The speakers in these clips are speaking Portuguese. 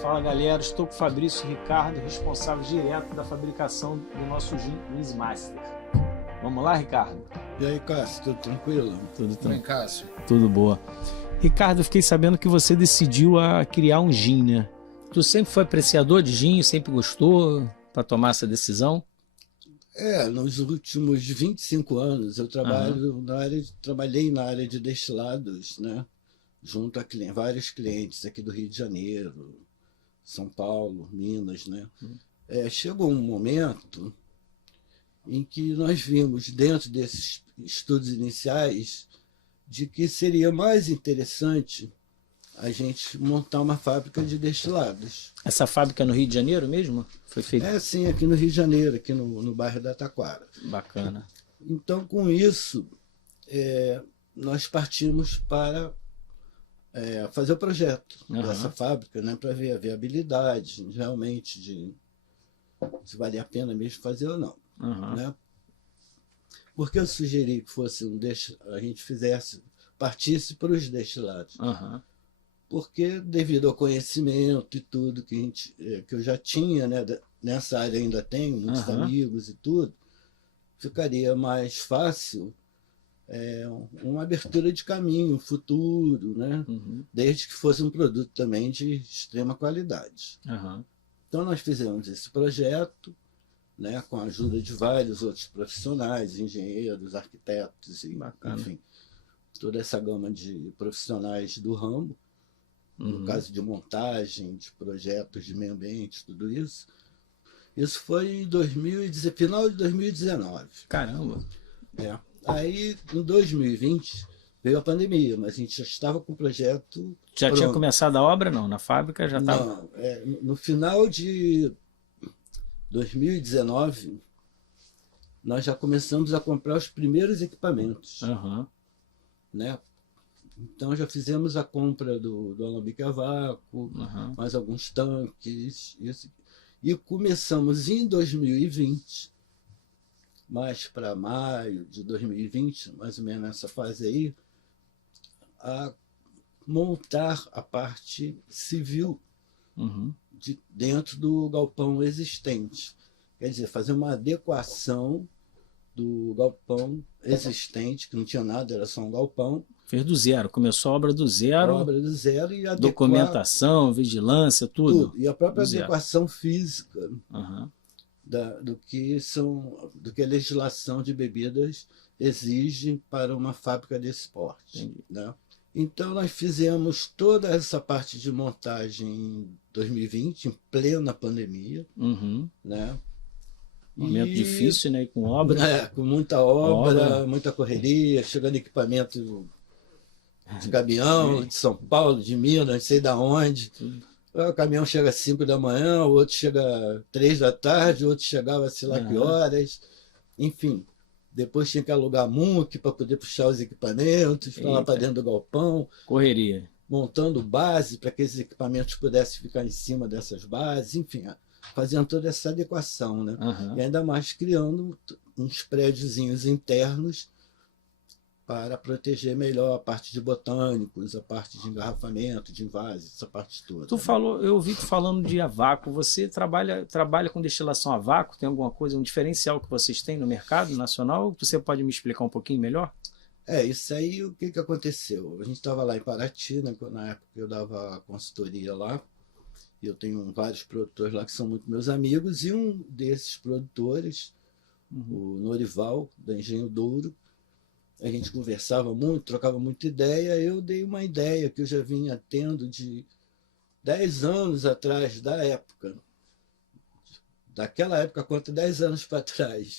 Fala galera, estou com o Fabrício e Ricardo, responsáveis direto da fabricação do nosso gin Wheezy Master. Vamos lá, Ricardo? E aí, Cássio, tudo tranquilo? Tudo Bem, Cássio. Tudo boa. Ricardo, eu fiquei sabendo que você decidiu a criar um gin, né? Tu sempre foi apreciador de gin, sempre gostou para tomar essa decisão? Nos últimos 25 anos eu trabalhei na área de destilados, né? Junto a vários clientes aqui do Rio de Janeiro, São Paulo, Minas, né? Chegou um momento em que nós vimos, dentro desses estudos iniciais, de que seria mais interessante a gente montar uma fábrica de destilados. Essa fábrica é no Rio de Janeiro mesmo? Foi feita? Sim, aqui no Rio de Janeiro, aqui no bairro da Taquara. Bacana. Então, com isso, nós partimos para fazer o projeto dessa fábrica, né, para ver a viabilidade realmente de se valia a pena mesmo fazer ou não. Né? Porque eu sugeri que fosse a gente partisse para os destilados. Porque devido ao conhecimento e tudo que eu já tinha, né, nessa área ainda tenho muitos amigos e tudo, ficaria mais fácil uma abertura de caminho futuro, né? Desde que fosse um produto também de extrema qualidade. Então nós fizemos esse projeto, né, com a ajuda de vários outros profissionais, engenheiros, arquitetos, e, enfim, toda essa gama de profissionais do ramo, no caso de montagem, de projetos de meio ambiente, tudo isso. Isso foi em final de 2019. Caramba! Aí, em 2020, veio a pandemia, mas a gente já estava com o projeto Já pronto. tinha começado a obra, não? Na fábrica já estava? Não, no final de 2019, nós já começamos a comprar os primeiros equipamentos. Né? Então já fizemos a compra do alambique a vácuo, mais alguns tanques, e começamos em 2020, mais para maio de 2020, mais ou menos nessa fase aí, a montar a parte civil dentro do galpão existente. Quer dizer, fazer uma adequação do galpão existente, que não tinha nada, era só um galpão. Fez do zero, começou a obra do zero. Obra do zero e adequar... Documentação, vigilância, tudo. E a própria adequação física do que a legislação de bebidas exige para uma fábrica desse porte. Né? Então nós fizemos toda essa parte de montagem em 2020, em plena pandemia. Né? Momento difícil, né? Com obra. Com muita obra, muita correria, chegando equipamento de caminhão, de São Paulo, de Minas, não sei de onde. O caminhão chega às 5 da manhã, o outro chega às 3 da tarde, o outro chegava sei lá que horas. Enfim, depois tinha que alugar muque para poder puxar os equipamentos, para lá para dentro do galpão. Correria. Montando base para que esses equipamentos pudessem ficar em cima dessas bases, enfim, fazendo toda essa adequação, né? E ainda mais criando uns prédiozinhos internos para proteger melhor a parte de botânicos, a parte de engarrafamento, de envases, essa parte toda. Eu ouvi tu falando de a vácuo. Você trabalha com destilação a vácuo? Tem alguma coisa, um diferencial que vocês têm no mercado nacional? Você pode me explicar um pouquinho melhor? Isso aí, o que aconteceu? A gente estava lá em Paraty, né, na época que eu dava consultoria lá, e eu tenho vários produtores lá que são muito meus amigos, e um desses produtores, o Norival, da Engenho Douro, a gente conversava muito, trocava muita ideia. Eu dei uma ideia que eu já vinha tendo de 10 anos atrás, daquela época, quanto 10 anos para trás,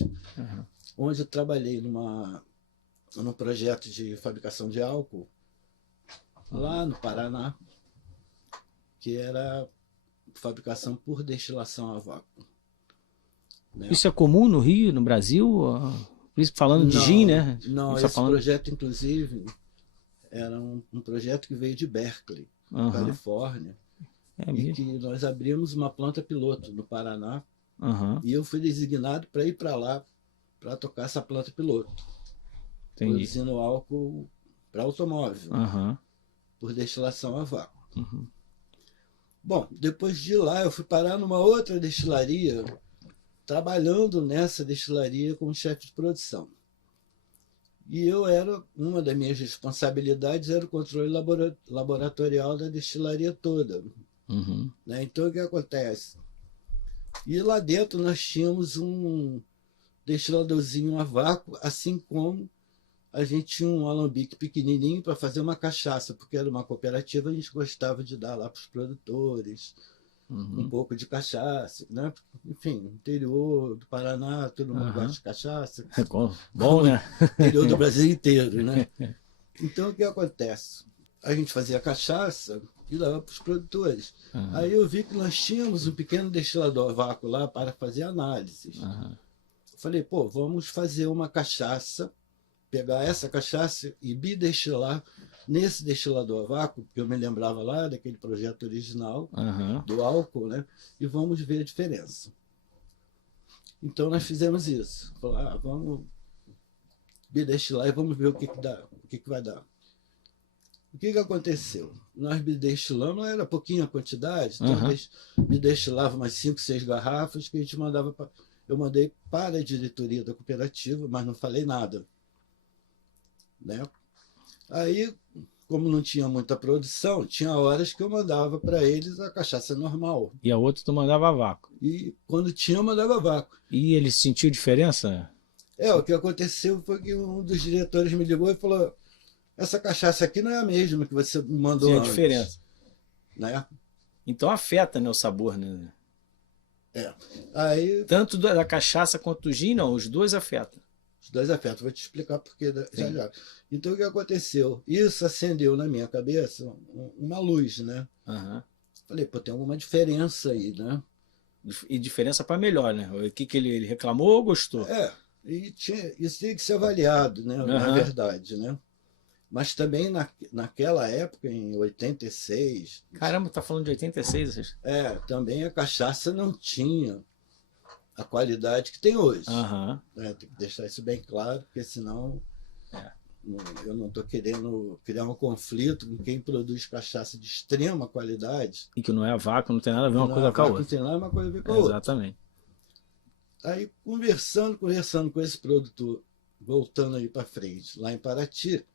onde eu trabalhei num projeto de fabricação de álcool, lá no Paraná, que era fabricação por destilação a vácuo. Né? Isso é comum no Rio, no Brasil? Falando de gin, né? Não, esse projeto, inclusive, era um projeto que veio de Berkeley, Califórnia, e que nós abrimos uma planta piloto no Paraná, e eu fui designado para ir para lá para tocar essa planta piloto, produzindo álcool para automóvel, por destilação a vácuo. Bom, depois de lá eu fui parar numa outra destilaria, trabalhando nessa destilaria como chefe de produção. E uma das minhas responsabilidades era o controle laboratorial da destilaria toda. Uhum. Né? Então, o que acontece? E lá dentro nós tínhamos um destiladorzinho a vácuo, assim como a gente tinha um alambique pequenininho para fazer uma cachaça, porque era uma cooperativa, a gente gostava de dar lá para os produtores um pouco de cachaça, né? Enfim, interior do Paraná, todo mundo gosta de cachaça. Bom, né? Interior do Brasil inteiro, né? Então, o que acontece? A gente fazia cachaça e dava para os produtores. Aí eu vi que nós tínhamos um pequeno destilador a vácuo lá para fazer análises. Falei, pô, vamos fazer uma cachaça, pegar essa cachaça e bidestilar nesse destilador a vácuo, porque eu me lembrava lá daquele projeto original do álcool, né? E vamos ver a diferença. Então nós fizemos isso. Falei, vamos bidestilar e vamos ver o que dá, o que vai dar. O que aconteceu? Nós bidestilamos, era pouquinha quantidade, então bidestilava umas 5, 6 garrafas que a gente mandava para... Eu mandei para a diretoria da cooperativa, mas não falei nada. Né? Aí, como não tinha muita produção, tinha horas que eu mandava para eles a cachaça normal. E a outra tu mandava a vácuo. E quando tinha, eu mandava a vácuo. E ele sentiu diferença? O que aconteceu foi que um dos diretores me ligou e falou: essa cachaça aqui não é a mesma que você me mandou antes. Tinha diferença. Né? Então afeta, né, o sabor, né? Aí, tanto da cachaça quanto do gin, não, os dois afetam. Os dois afetam, vou te explicar porque já. Então o que aconteceu? Isso acendeu na minha cabeça uma luz, né? Falei, pô, tem alguma diferença aí, né? E diferença para melhor, né? O que ele reclamou ou gostou? E isso tem que ser avaliado, né? Na verdade, né? Mas também naquela época, em 86... Caramba, tá falando de 86? Também a cachaça não tinha a qualidade que tem hoje. Tem que deixar isso bem claro, porque senão eu não estou querendo criar um conflito com quem produz cachaça de extrema qualidade. E que não é a vácuo, não tem nada a ver uma coisa com a outra. Não tem nada uma coisa a ver com a outra. Exatamente. Aí, conversando com esse produtor, voltando aí para frente, lá em Paraty,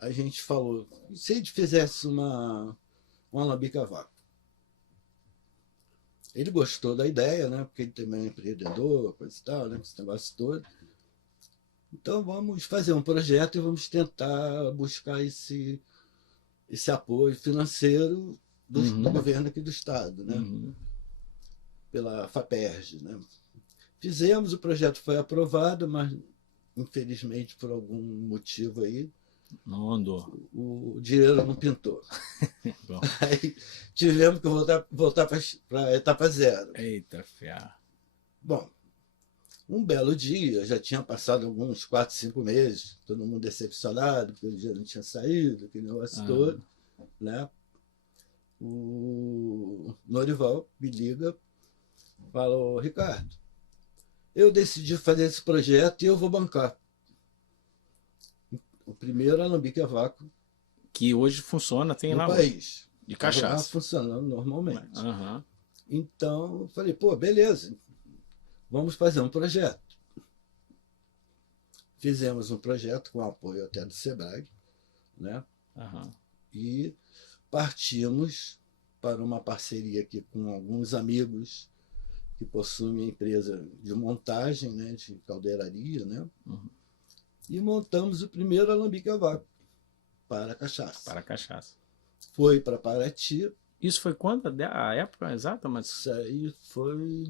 a gente falou, se a gente fizesse um alambique a vácuo? Ele gostou da ideia, né? Porque ele também é empreendedor, coisa e tal, né? Esse negócio todo. Então vamos fazer um projeto e vamos tentar buscar esse apoio financeiro do governo aqui do estado, né? Pela FAPERJ, né? Fizemos, o projeto foi aprovado, mas infelizmente por algum motivo aí não andou. O dinheiro não pintou. Aí tivemos que voltar para a etapa zero. Eita, fia. Bom, um belo dia, já tinha passado alguns 4, 5 meses, todo mundo decepcionado, porque o dinheiro não tinha saído, aquele negócio todo, né? O Norival me liga, fala, Ricardo, eu decidi fazer esse projeto e eu vou bancar. O primeiro alambique a vácuo que hoje funciona, tem no lá país. De cachaça. Está funcionando normalmente. Então, eu falei, pô, beleza, vamos fazer um projeto. Fizemos um projeto com apoio até do SEBRAE, né? E partimos para uma parceria aqui com alguns amigos que possuem uma empresa de montagem, né, de caldeiraria, né? E montamos o primeiro alambique a vácuo para cachaça. Para cachaça. Foi para Paraty. Isso foi quando? A época exata? Mas... Isso aí foi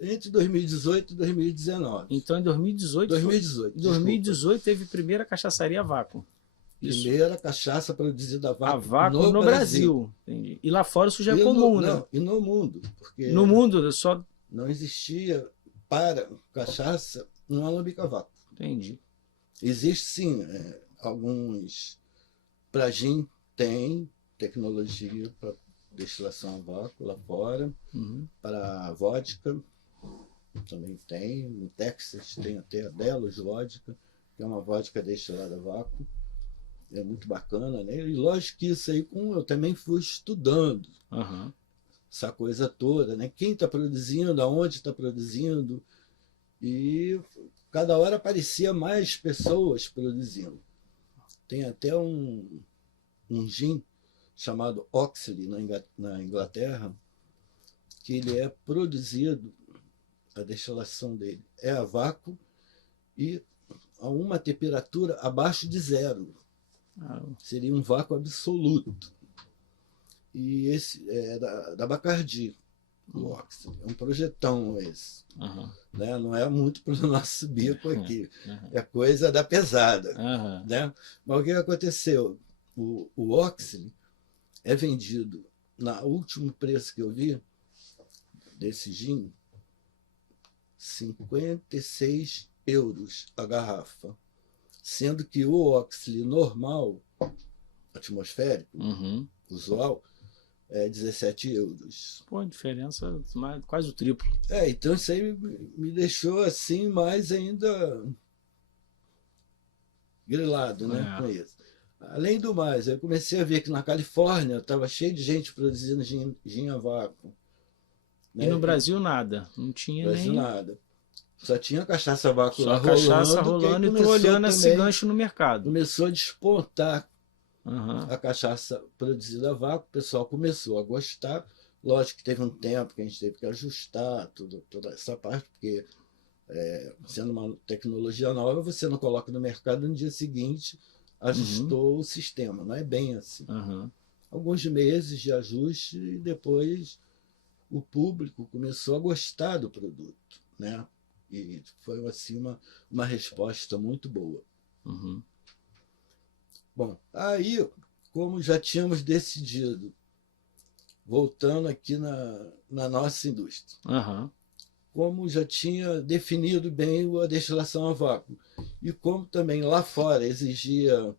entre 2018 e 2019. Então em 2018... Em 2018 teve primeira cachaçaria a vácuo. Primeira cachaça produzida a vácuo no Brasil. Entendi. E lá fora isso já é comum, né? Não, e no mundo. Porque no mundo só... não existia para cachaça um alambique a vácuo. Entendi. Existe sim, alguns... Para gin tem tecnologia para destilação a vácuo lá fora. Para vodka também tem. No Texas tem até a Delos Vodka, que é uma vodka destilada a vácuo. é muito bacana, né? E lógico que isso aí eu também fui estudando essa coisa toda, né? Quem está produzindo, aonde está produzindo, e cada hora aparecia mais pessoas produzindo. Tem até um gin chamado Oxley na Inglaterra, que ele é produzido, a destilação dele é a vácuo e a uma temperatura abaixo de 0. Seria um vácuo absoluto. E esse é da Bacardi, o Oxley. É um projetão esse. Né? Não é muito para o nosso bico aqui. É coisa da pesada. Né? Mas o que aconteceu? O Oxley é vendido, no último preço que eu vi, desse gin, 56 euros a garrafa. Sendo que o Oxley normal, atmosférico, usual, é 17 euros. Pô, a diferença quase o triplo. Então isso aí me deixou assim mais ainda grilado, né, com isso. Além do mais, eu comecei a ver que na Califórnia estava cheio de gente produzindo gin a vácuo. Né? E no Brasil nada, não tinha no Brasil nem... nada. Só tinha cachaça a vácuo lá cachaça rolando e tu olhando esse gancho no mercado. Começou a despontar a cachaça produzida a vácuo, o pessoal começou a gostar. Lógico que teve um tempo que a gente teve que ajustar toda essa parte, porque sendo uma tecnologia nova, você não coloca no mercado no dia seguinte, ajustou o sistema. Não é bem assim. Alguns meses de ajuste e depois o público começou a gostar do produto, né? E foi assim uma resposta muito boa. Bom, aí, como já tínhamos decidido, voltando aqui na nossa indústria, como já tinha definido bem a destilação a vácuo, e como também lá fora exigia,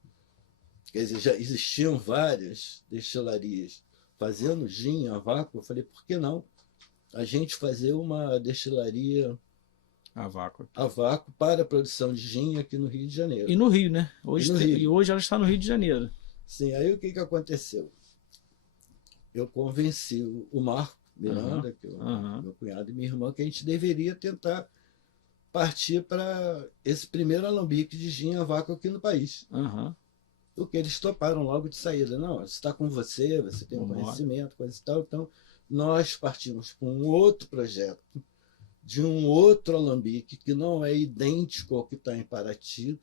quer dizer, já existiam várias destilarias fazendo gin a vácuo, eu falei, por que não a gente fazer uma destilaria a vácuo para a produção de gin aqui no Rio de Janeiro. E no Rio, né? E hoje ela está no Rio de Janeiro. Sim, aí o que aconteceu? Eu convenci o Marco Miranda, que é meu cunhado e minha irmã, que a gente deveria tentar partir para esse primeiro alambique de gin a vácuo aqui no país. Porque eles toparam logo de saída. Não, está com você tem um conhecimento, coisa e tal. Então, nós partimos com um outro projeto, de um outro alambique, que não é idêntico ao que está em Paraty,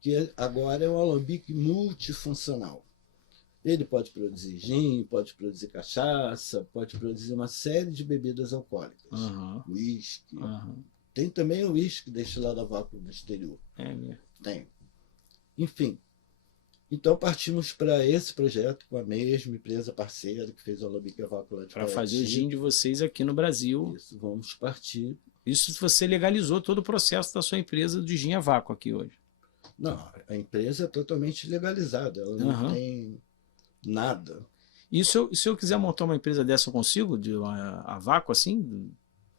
que agora é um alambique multifuncional. Ele pode produzir gin, pode produzir cachaça, pode produzir uma série de bebidas alcoólicas. Whisky. Tem também o whisky destilado a vácuo no exterior. Tem. Enfim. Então partimos para esse projeto com a mesma empresa parceira que fez o alambique a vácuo lá de Paraty. Para fazer o gin de vocês aqui no Brasil. Isso, vamos partir. Isso você legalizou todo o processo da sua empresa de gin a vácuo aqui hoje. Não, a empresa é totalmente legalizada, ela não tem nada. E se eu quiser montar uma empresa dessa, eu consigo? De a vácuo assim?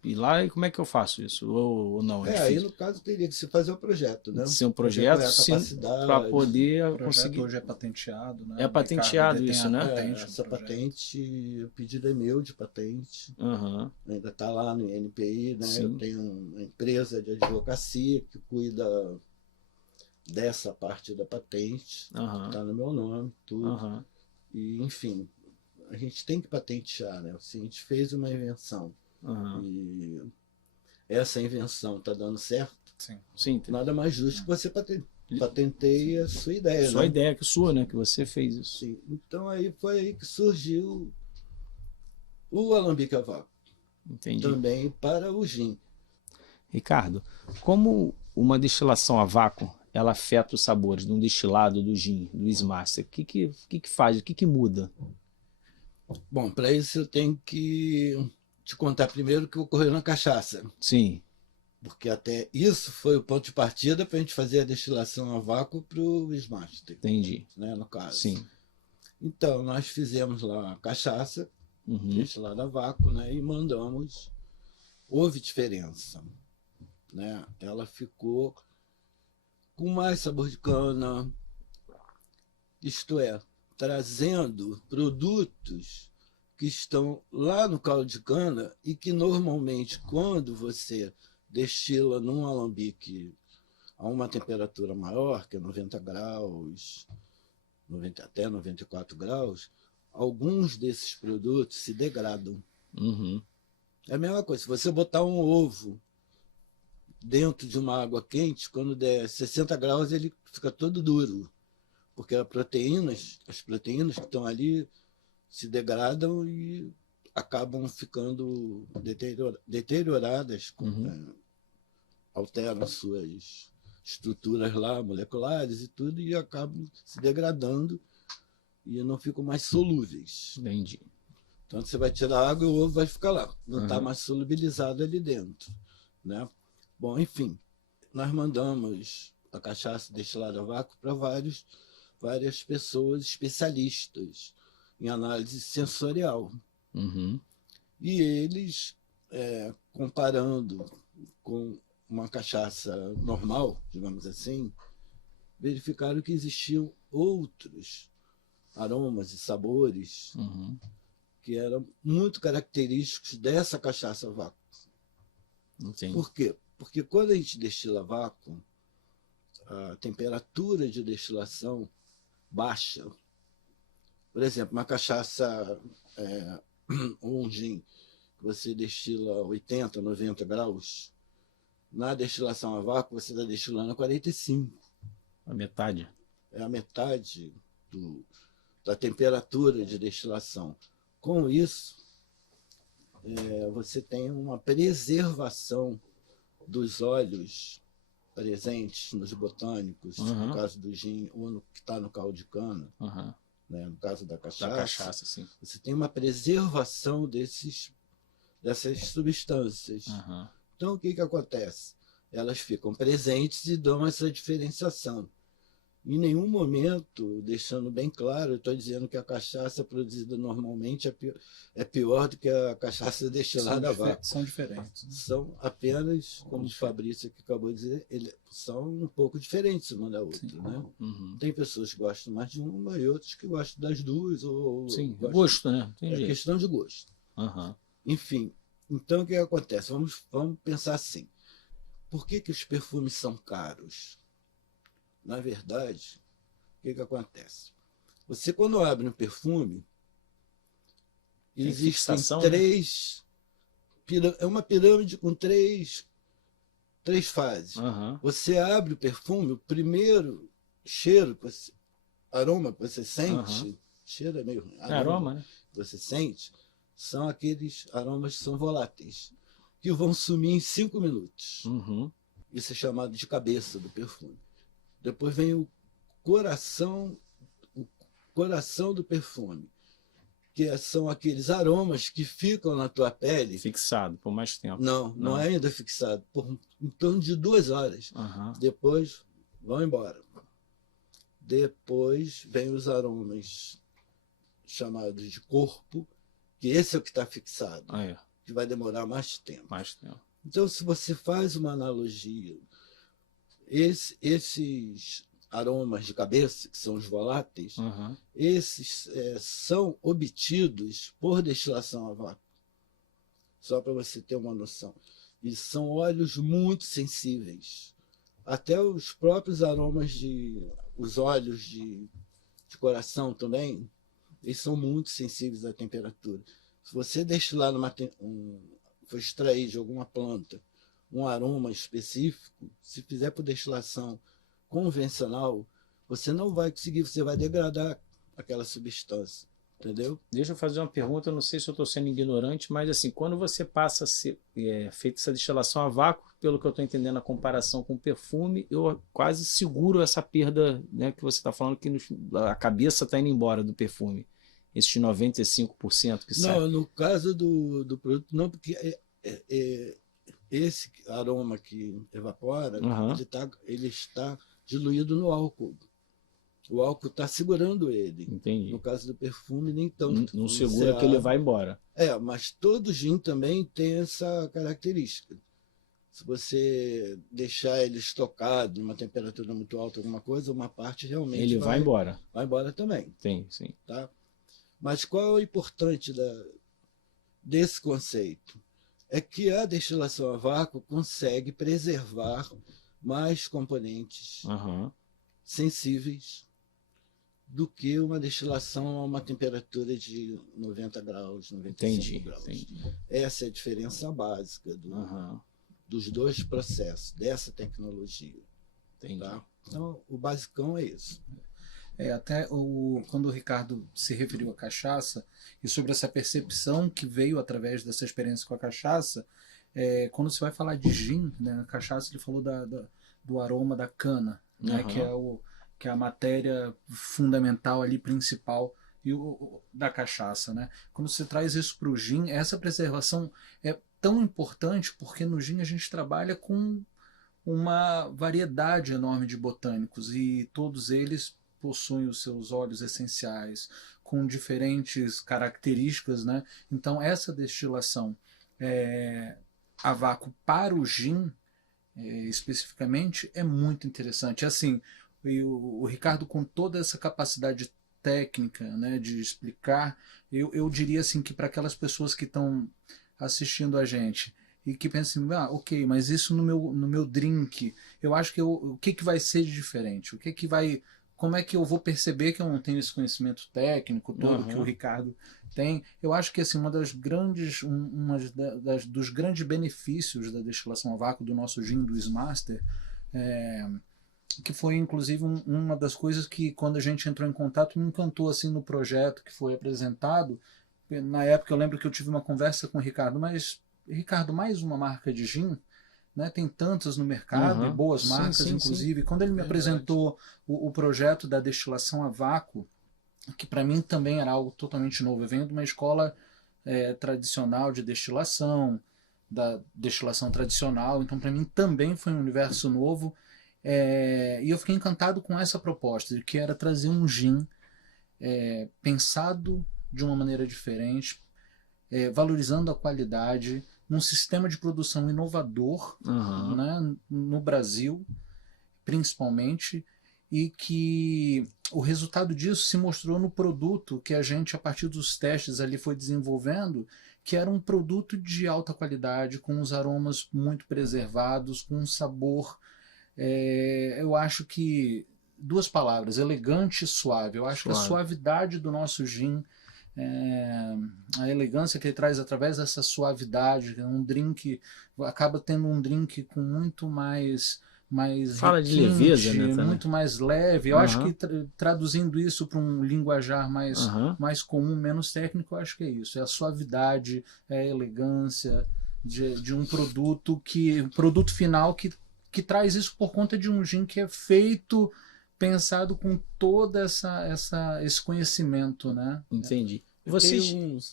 Ir lá e como é que eu faço isso? Ou não? Aí no caso teria que se fazer o projeto, né? Ser um projeto para poder conseguir. Hoje é patenteado, né? É patenteado isso, né? Essa patente, o pedido é meu de patente. Ainda está lá no INPI, né? Sim. Eu tenho uma empresa de advocacia que cuida dessa parte da patente, está no meu nome, tudo. E, enfim, a gente tem que patentear, né? Assim, a gente fez uma invenção. E essa invenção está dando certo. Sim. Nada mais justo que você patenteie a sua ideia. Sua ideia que sua, né? Que você fez isso. Sim. Então aí foi aí que surgiu o alambique a vácuo. Entendi. Também para o gin. Ricardo, como uma destilação a vácuo ela afeta os sabores de um destilado, do gin, do Smaster? O que faz? O que muda? Bom, para isso eu tenho que te contar primeiro o que ocorreu na cachaça. Sim. Porque até isso foi o ponto de partida para a gente fazer a destilação a vácuo para o Smaster. Entendi. Né, no caso. Sim. Então, nós fizemos lá a cachaça, destilada a vácuo, né, e mandamos. Houve diferença. Né? Ela ficou com mais sabor de cana, isto é, trazendo produtos que estão lá no caldo de cana e que normalmente quando você destila num alambique a uma temperatura maior, que é 90 graus, 90, até 94 graus, alguns desses produtos se degradam. Uhum. É a mesma coisa, se você botar um ovo dentro de uma água quente, quando der 60 graus ele fica todo duro, porque as proteínas que estão ali se degradam e acabam ficando deterioradas, alteram suas estruturas lá moleculares e tudo, e acabam se degradando e não ficam mais solúveis. Entendi. Então você vai tirar a água e o ovo vai ficar lá, não está mais solubilizado ali dentro, né? Bom, enfim, nós mandamos a cachaça destilada a vácuo para várias pessoas especialistas em análise sensorial. Uhum. E eles, comparando com uma cachaça normal, digamos assim, verificaram que existiam outros aromas e sabores que eram muito característicos dessa cachaça a vácuo. Entendi. Por quê? Porque quando a gente destila a vácuo, a temperatura de destilação baixa. Por exemplo, uma cachaça ou um gin, que você destila 80, 90 graus, na destilação a vácuo você está destilando a 45. A metade. É a metade da temperatura de destilação. Com isso, você tem uma preservação dos óleos presentes nos botânicos, no caso do gin, ou no que está no caldo de cana, né, no caso da cachaça, sim. Você tem uma preservação dessas substâncias. Então, o que acontece? Elas ficam presentes e dão essa diferenciação. Em nenhum momento, deixando bem claro, eu estou dizendo que a cachaça produzida normalmente é pior do que a cachaça destilada a vácuo. São diferentes. São apenas, como o Fabrício aqui acabou de dizer, são um pouco diferentes uma da outra. Né? Tem pessoas que gostam mais de uma e outras que gostam das duas. Sim, gosto, né? É questão de gosto. Enfim, então o que acontece? Vamos pensar assim. Por que os perfumes são caros? Na verdade, o que acontece? Você, quando abre um perfume, existem três... Né? É uma pirâmide com três fases. Você abre o perfume, o primeiro cheiro, aroma que você sente, cheiro é meio ruim, aroma, né? Que você sente, são aqueles aromas que são voláteis, que vão sumir em 5 minutos. Isso é chamado de cabeça do perfume. Depois vem o coração do perfume, que são aqueles aromas que ficam na tua pele. Fixado por mais tempo. Não é ainda fixado, por em torno de 2 horas. Depois vão embora. Depois vem os aromas chamados de corpo, que esse é o que está fixado, que vai demorar mais tempo. Então, se você faz uma analogia, esses aromas de cabeça, que são os voláteis, esses são obtidos por destilação a vácuo. Só para você ter uma noção. E são óleos muito sensíveis. Até os próprios aromas os óleos de coração também, eles são muito sensíveis à temperatura. Se você destilar for extrair de alguma planta um aroma específico, se fizer por destilação convencional, você não vai conseguir, você vai degradar aquela substância, entendeu? Deixa eu fazer uma pergunta, eu não sei se eu estou sendo ignorante, mas assim, quando você passa a ser feita essa destilação a vácuo, pelo que eu estou entendendo a comparação com o perfume, eu quase seguro essa perda, né, que você está falando que a cabeça está indo embora do perfume, esses 95% que sai. Não, no caso do produto, não, porque esse aroma que evapora, ele está diluído no álcool. O álcool está segurando ele. Entendi. No caso do perfume, nem tanto. Não segura que ele vai embora. Mas todo gin também tem essa característica. Se você deixar ele estocado numa temperatura muito alta, alguma coisa, uma parte realmente ele vai embora. Vai embora também. Sim. Tá? Mas qual é o importante desse conceito? É que a destilação a vácuo consegue preservar mais componentes sensíveis do que uma destilação a uma temperatura de 90 graus, 95 graus. Essa é a diferença básica dos dois processos, dessa tecnologia. Tá? Então, o basicão é isso. Até quando o Ricardo se referiu à cachaça, e sobre essa percepção que veio através dessa experiência com a cachaça, quando você vai falar de gin, né, na cachaça ele falou do aroma da cana, né, que é a matéria fundamental ali, principal da cachaça. Né? Quando você traz isso para o gin, essa preservação é tão importante porque no gin a gente trabalha com uma variedade enorme de botânicos e todos eles possuem os seus óleos essenciais com diferentes características, né? Então essa destilação a vácuo para o gin especificamente é muito interessante. Assim, o Ricardo, com toda essa capacidade técnica, né, de explicar, eu diria assim que para aquelas pessoas que estão assistindo a gente e que pensam, ok, mas isso no meu drink, eu acho que o que vai ser de diferente? Como é que eu vou perceber que eu não tenho esse conhecimento técnico todo que o Ricardo tem? Eu acho que assim, dos grandes benefícios da destilação a vácuo do nosso gin, do Master, que foi inclusive uma das coisas que quando a gente entrou em contato me encantou assim no projeto que foi apresentado. Na época eu lembro que eu tive uma conversa com o Ricardo, mas Ricardo, mais uma marca de gin? Né, tem tantas no mercado, e boas marcas, inclusive. Quando ele me apresentou o projeto da destilação a vácuo, que para mim também era algo totalmente novo. Eu venho de uma escola tradicional de destilação, da destilação tradicional, então para mim também foi um universo novo. E eu fiquei encantado com essa proposta, que era trazer um gin pensado de uma maneira diferente, valorizando a qualidade, num sistema de produção inovador, né, no Brasil, principalmente, e que o resultado disso se mostrou no produto que a gente, a partir dos testes ali, foi desenvolvendo, que era um produto de alta qualidade, com os aromas muito preservados, com um sabor, eu acho que, duas palavras, elegante e suave. Eu acho que a suavidade do nosso gin, a elegância que ele traz através dessa suavidade, um drink, acaba tendo um drink com muito mais fala requinte, de leveza, né, muito mais leve. Eu acho que traduzindo isso para um linguajar mais comum, menos técnico, eu acho que é isso, é a suavidade, é a elegância de um produto final que traz isso por conta de um gin que é feito, pensado com todo esse conhecimento, né? Entendi.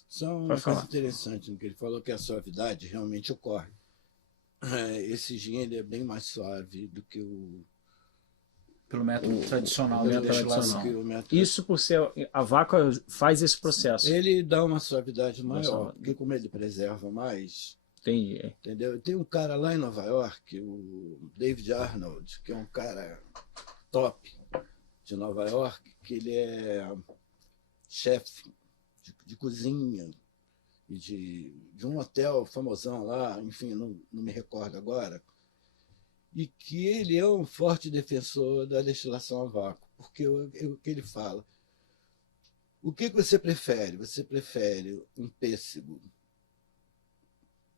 Só uma coisa interessante no que ele falou, que a suavidade realmente ocorre. Esse gin ele é bem mais suave do que pelo método tradicional da destilação. Isso por ser a vácuo faz esse processo. Ele dá uma suavidade maior, porque como ele preserva mais. Entendi. Entendeu? Tem um cara lá em Nova York, o David Arnold, que é um cara top de Nova York, que ele é chefe de cozinha e de um hotel famosão lá, enfim, não me recordo agora, e que ele é um forte defensor da destilação a vácuo, porque o que ele fala, o que você prefere? Você prefere um pêssego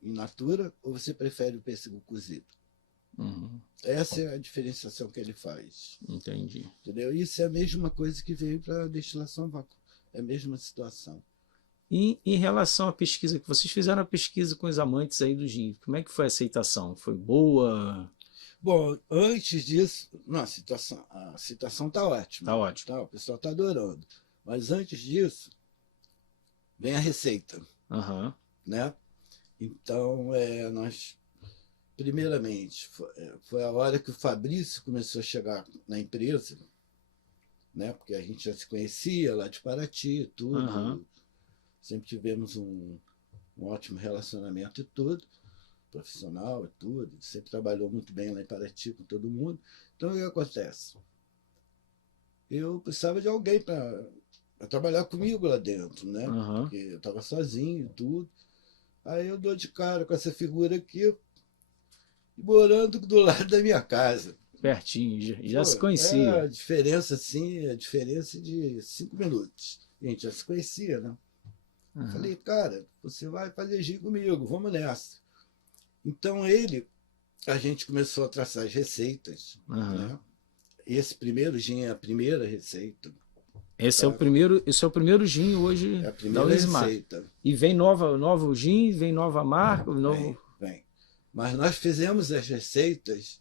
in natura ou você prefere o pêssego cozido? Essa é a diferenciação que ele faz. Entendi. Entendeu? Isso é a mesma coisa que veio para a destilação a vácuo. É a mesma situação. E em relação à pesquisa, que vocês fizeram a pesquisa com os amantes aí do gin, como é que foi a aceitação? Foi boa? Bom, antes disso, não, a situação está ótima. Está ótimo. Tá, o pessoal está adorando. Mas antes disso, vem a receita. Né? Então, nós... Primeiramente, foi a hora que o Fabrício começou a chegar na empresa, né? Porque a gente já se conhecia lá de Paraty, tudo. Sempre tivemos um ótimo relacionamento e tudo. profissional e tudo, sempre trabalhou muito bem lá em Paraty com todo mundo. Então, o que acontece? Eu precisava de alguém para trabalhar comigo lá dentro, né? Porque eu estava sozinho e tudo. Aí eu dou de cara com essa figura aqui, morando do lado da minha casa. Pertinho, já se conhecia. A diferença, assim, a diferença de 5 minutos. A gente já se conhecia, né? Falei, cara, você vai fazer gin comigo, vamos nessa. Então a gente começou a traçar as receitas, né? Esse primeiro gin é a primeira receita. Esse é o primeiro gin hoje é a primeira receita. E vem novo gin, vem nova marca, Vem. Mas nós fizemos as receitas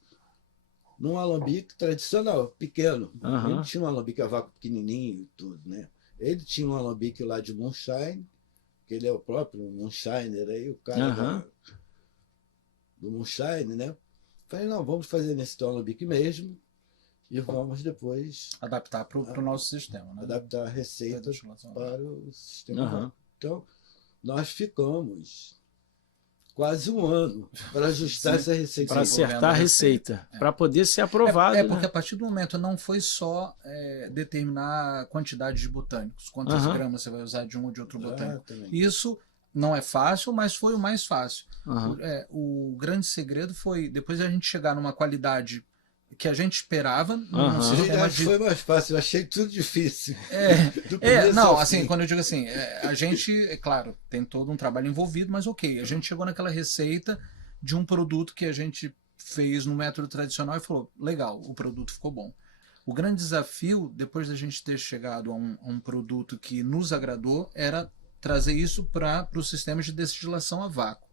num alambique tradicional, pequeno. Ele tinha um alambique a vácuo pequenininho e tudo, né? Ele tinha um alambique lá de moonshine, que ele é o próprio moonshiner aí, o cara do moonshine, né? Falei, não, vamos fazer nesse alambique mesmo e vamos depois adaptar para o nosso sistema, né? Adaptar a receita para o sistema. Então, nós ficamos quase um ano para ajustar essa receita. Para acertar a receita, para poder ser aprovado. Porque a partir do momento não foi só determinar a quantidade de botânicos, quantas gramas você vai usar de um ou de outro botânico. Isso não é fácil, mas foi o mais fácil. O grande segredo foi depois a gente chegar numa qualidade que a gente esperava num sistema de... Foi mais fácil, eu achei tudo difícil. Não, assim, quando eu digo assim, a gente, é claro, tem todo um trabalho envolvido, mas ok, a gente chegou naquela receita de um produto que a gente fez no método tradicional e falou, legal, o produto ficou bom. O grande desafio, depois da gente ter chegado a um produto que nos agradou, era trazer isso para os sistemas de destilação a vácuo.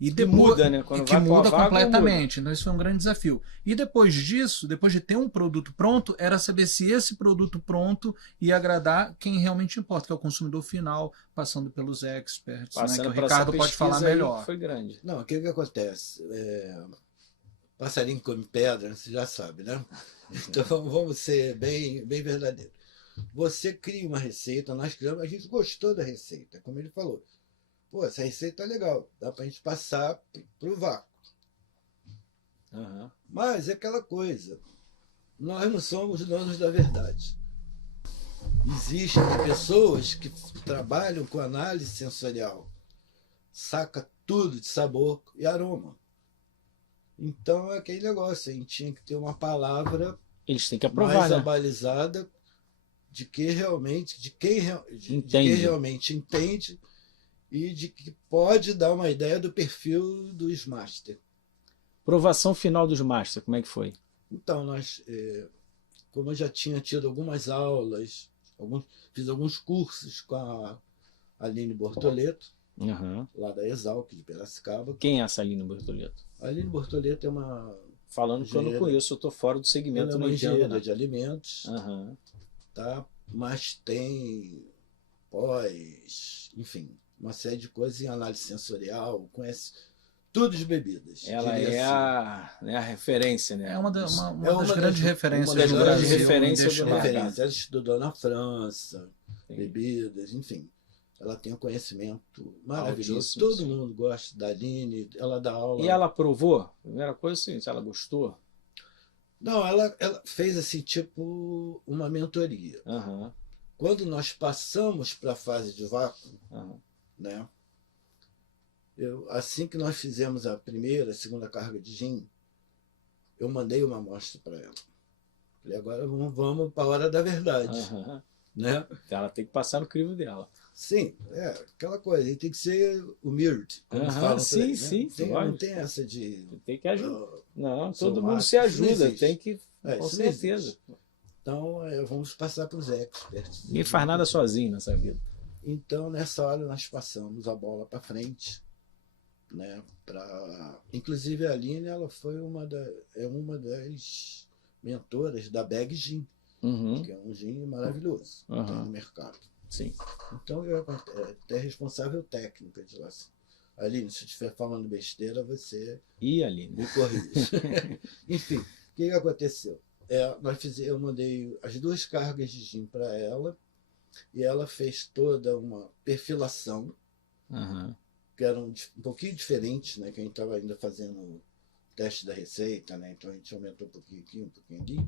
E depois, muda, né? Quando que muda completamente. Então, isso foi um grande desafio. E depois disso, depois de ter um produto pronto, era saber se esse produto pronto ia agradar quem realmente importa, que é o consumidor final, passando pelos experts, né? Que o Ricardo pode falar melhor. Foi grande. Não, o que acontece? Passarinho come pedra, você já sabe, né? Então, vamos ser bem verdadeiros. Você cria uma receita, nós criamos, a gente gostou da receita, como ele falou. Pô, essa receita é legal, dá pra gente passar pro vácuo. Mas é aquela coisa, nós não somos donos da verdade. Existem pessoas que trabalham com análise sensorial, saca tudo de sabor e aroma. Então é aquele negócio, a gente tinha que ter uma palavra eles têm que aprovar, mais né? abalizada de quem realmente entende e de que pode dar uma ideia do perfil dos Master. Provação final dos Master, como é que foi? Então, como eu já tinha tido algumas aulas, fiz alguns cursos com a Aline Bortoleto, lá da Exalc, de Piracicaba. Quem é essa Aline Bortoleto? A Aline Bortoleto é uma... Falando que eu não conheço, eu estou fora do segmento. Ela é uma engenheira de alimentos, tá? Mas tem enfim, uma série de coisas em análise sensorial, conhece tudo de bebidas. Ela é a referência, né? É uma das grandes referências do Brasil. Ela estudou na França, bebidas, enfim. Ela tem um conhecimento maravilhoso. Todo mundo gosta da Aline, ela dá aula. E ela aprovou? Primeira coisa assim, se ela gostou? Não, ela fez assim, tipo, uma mentoria. Quando nós passamos para a fase de vácuo, né? Assim que nós fizemos a primeira, a segunda carga de gin, eu mandei uma amostra para ela. Falei, agora vamos para a hora da verdade. Né? Ela tem que passar no crivo dela. Sim, aquela coisa, ele tem que ser humilde, como falam. Sim, não tem essa de... Tem que ajudar. Não, todo mundo se ajuda, tem que... Com certeza. Então, vamos passar para os experts. Ninguém faz nada sozinho nessa vida. Então, nessa hora, nós passamos a bola para frente. Né, inclusive, a Aline ela foi uma das mentoras da Bag Gin, que é um gin maravilhoso que tem no mercado. Sim. Então, eu até responsável técnica de lá. Aline, se eu estiver falando besteira, você me corrige. Enfim, o que aconteceu? Eu mandei as 2 cargas de gin para ela e ela fez toda uma perfilação, que eram um pouquinho diferentes, né? Que a gente estava ainda fazendo o teste da receita, né? Então a gente aumentou um pouquinho aqui, um pouquinho ali.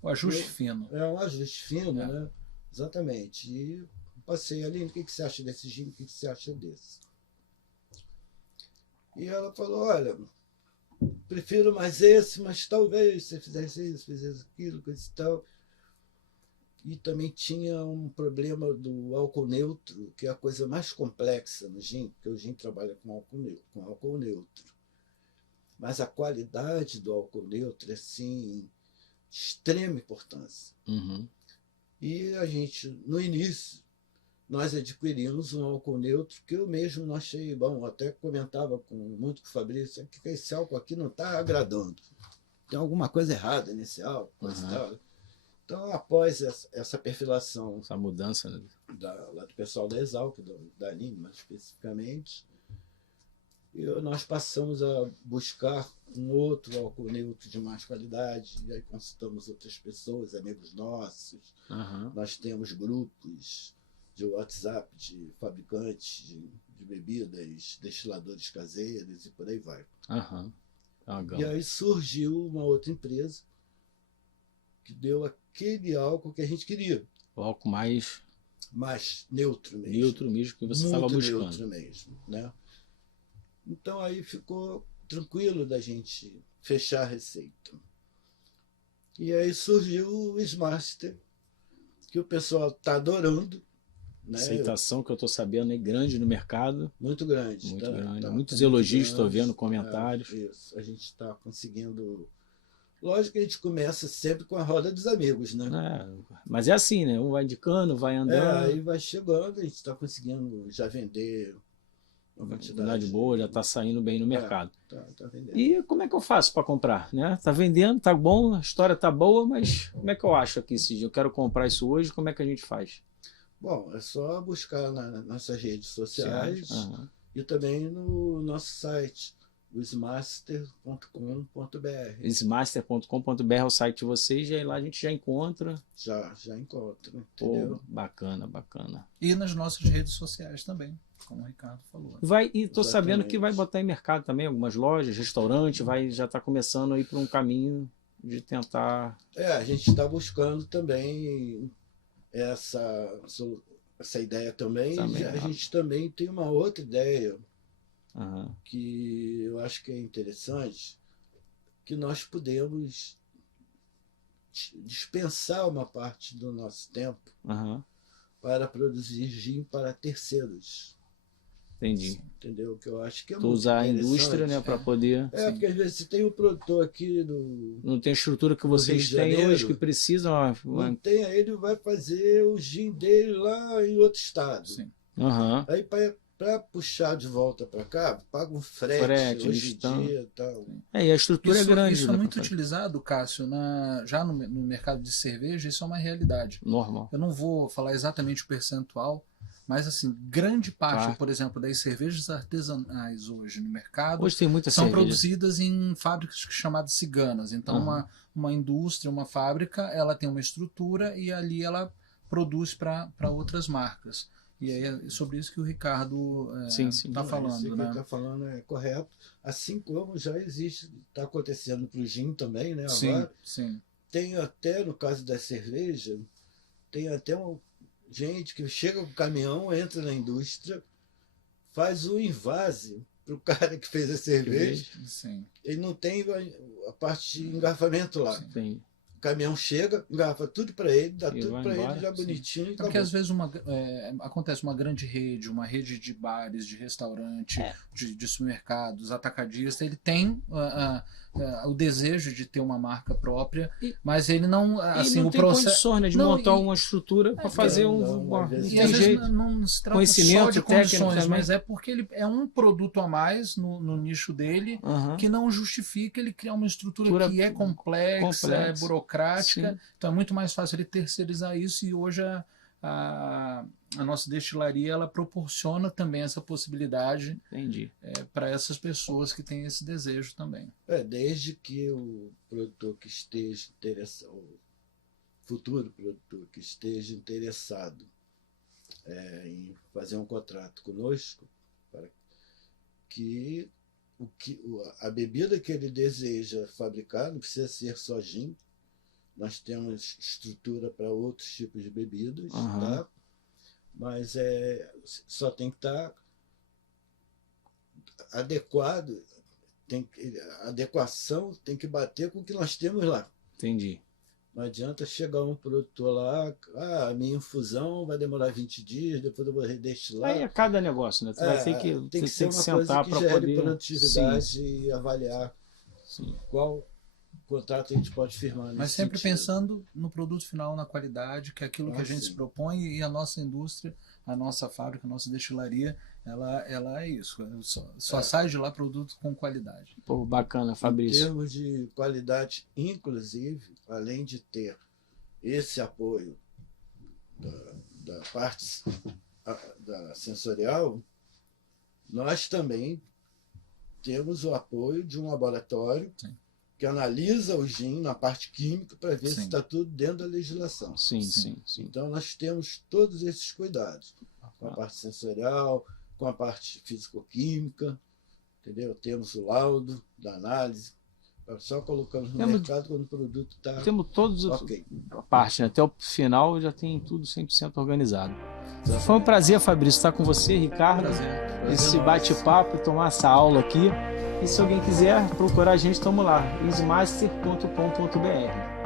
O ajuste fino. É um ajuste fino, né? Exatamente. E passei ali, o que você acha desse gin, o que você acha desse? E ela falou, olha, prefiro mais esse, mas talvez você fizesse isso, fizesse aquilo, coisa e tal. E também tinha um problema do álcool neutro, que é a coisa mais complexa no gin, porque o gin trabalha com álcool neutro. Mas a qualidade do álcool neutro é, assim, de extrema importância. Uhum. E a gente, no início, nós adquirimos um álcool neutro que eu mesmo não achei bom. Até comentava muito com o Fabrício que esse álcool aqui não está agradando. Tem alguma coisa errada nesse álcool. Coisa e tal. Então, após essa perfilação, essa mudança, né? Lá do pessoal da Exalc, da Aline, mais especificamente, nós passamos a buscar um outro álcool neutro de mais qualidade, e aí consultamos outras pessoas, amigos nossos. Nós temos grupos de WhatsApp de fabricantes de bebidas, destiladores caseiros e por aí vai. E aí surgiu uma outra empresa que deu aquele álcool que a gente queria. O álcool mais neutro mesmo. Neutro mesmo, que você estava buscando. Neutro mesmo, né? Então aí ficou tranquilo da gente fechar a receita. E aí surgiu o Smaster, que o pessoal está adorando. Né? Aceitação que eu estou sabendo é grande no mercado. Muito grande. Muito grande. Muitos elogios, estou vendo comentários. Isso, a gente está conseguindo. Lógico que a gente começa sempre com a roda dos amigos, né? Mas é assim, né? Um vai indicando, vai andando. Aí vai chegando, a gente está conseguindo já vender uma quantidade boa, já está saindo bem no mercado. Tá vendendo. E como é que eu faço para comprar? Né? Tá vendendo, tá bom, a história tá boa, mas como é que eu acho aqui esse dia? Eu quero comprar isso hoje, como é que a gente faz? Bom, é só buscar nas nossas redes sociais e também no nosso site, o smaster.com.br. Smaster.com.br é o site de vocês, e aí lá a gente já encontra. Já encontra, entendeu? Bacana. E nas nossas redes sociais também, como o Ricardo falou. E estou sabendo que vai botar em mercado também, algumas lojas, restaurante, já está começando a ir para um caminho de tentar... A gente está buscando também essa ideia também. A gente também tem uma outra ideia que eu acho que é interessante, que nós podemos dispensar uma parte do nosso tempo para produzir gin para terceiros. Entendi. Entendeu? Que eu acho que é muito usar a indústria, né, para poder... porque às vezes você tem um produtor aqui não tem a estrutura que vocês têm hoje, que precisam... Não tem, aí ele vai fazer o gin dele lá em outro estado. Sim. Aí para puxar de volta para cá, paga um frete hoje em dia e tal. E a estrutura é grande. Isso é muito utilizado, Cássio, já no mercado de cerveja, isso é uma realidade. Normal. Eu não vou falar exatamente o percentual, mas assim, grande parte, por exemplo, das cervejas artesanais hoje no mercado hoje tem muita são cerveja. Produzidas em fábricas chamadas ciganas. Então uma indústria, uma fábrica, ela tem uma estrutura e ali ela produz para outras marcas. E aí é sobre isso que o Ricardo está falando. Isso que ele está falando é correto. Assim como já existe, está acontecendo para o gin também, né? Agora, sim. Tem até, no caso da cerveja, tem até gente que chega com o caminhão, entra na indústria, faz o invase para o cara que fez a cerveja. Sim. Ele não tem a parte de engarrafamento lá. Sim. O caminhão chega, engarrafa tudo para ele, dá tudo para ele já bonitinho. Porque às vezes acontece uma grande rede, uma rede de bares, de restaurante, de supermercados, atacadista, ele tem o desejo de ter uma marca própria, mas ele não... Assim, não tem condições, né, de montar uma estrutura para fazer e às vezes não se trata só de condições, mas é porque ele é um produto a mais no nicho dele que não justifica ele criar uma estrutura que é complexa, é burocrática. Então é muito mais fácil ele terceirizar isso, e hoje a nossa destilaria ela proporciona também essa possibilidade para essas pessoas que têm esse desejo também. Desde que o produtor que esteja interessado, o futuro produtor que esteja interessado em fazer um contrato conosco, que a bebida que ele deseja fabricar não precisa ser só gin. Nós temos estrutura para outros tipos de bebidas, tá? Mas só tem que estar adequado, a adequação tem que bater com o que nós temos lá. Entendi. Não adianta chegar um produtor lá, a minha infusão vai demorar 20 dias, depois eu vou redestilar. Aí é cada negócio, né? Tu vai ter que, tem que ser uma sentar coisa que para gere poder... produtividade e avaliar qual contrato a gente pode firmar. Mas sempre pensando no produto final, na qualidade, que é aquilo que a gente se propõe, e a nossa indústria, a nossa fábrica, a nossa destilaria, ela é isso. Só sai de lá produto com qualidade. Pô, bacana, Fabrício. Em termos de qualidade, inclusive, além de ter esse apoio da parte da sensorial, nós também temos o apoio de um laboratório que analisa o gin na parte química para ver se está tudo dentro da legislação. Sim. Então, nós temos todos esses cuidados, com a parte sensorial, com a parte físico-química, entendeu? Temos o laudo da análise, só colocamos no mercado quando o produto está... Temos todos a parte, né? Até o final já tem tudo 100% organizado. Foi um prazer, Fabrício, estar com você, Ricardo. Prazer. Esse bate-papo e tomar essa aula aqui. E se alguém quiser procurar a gente, estamos lá, easmaster.com.br.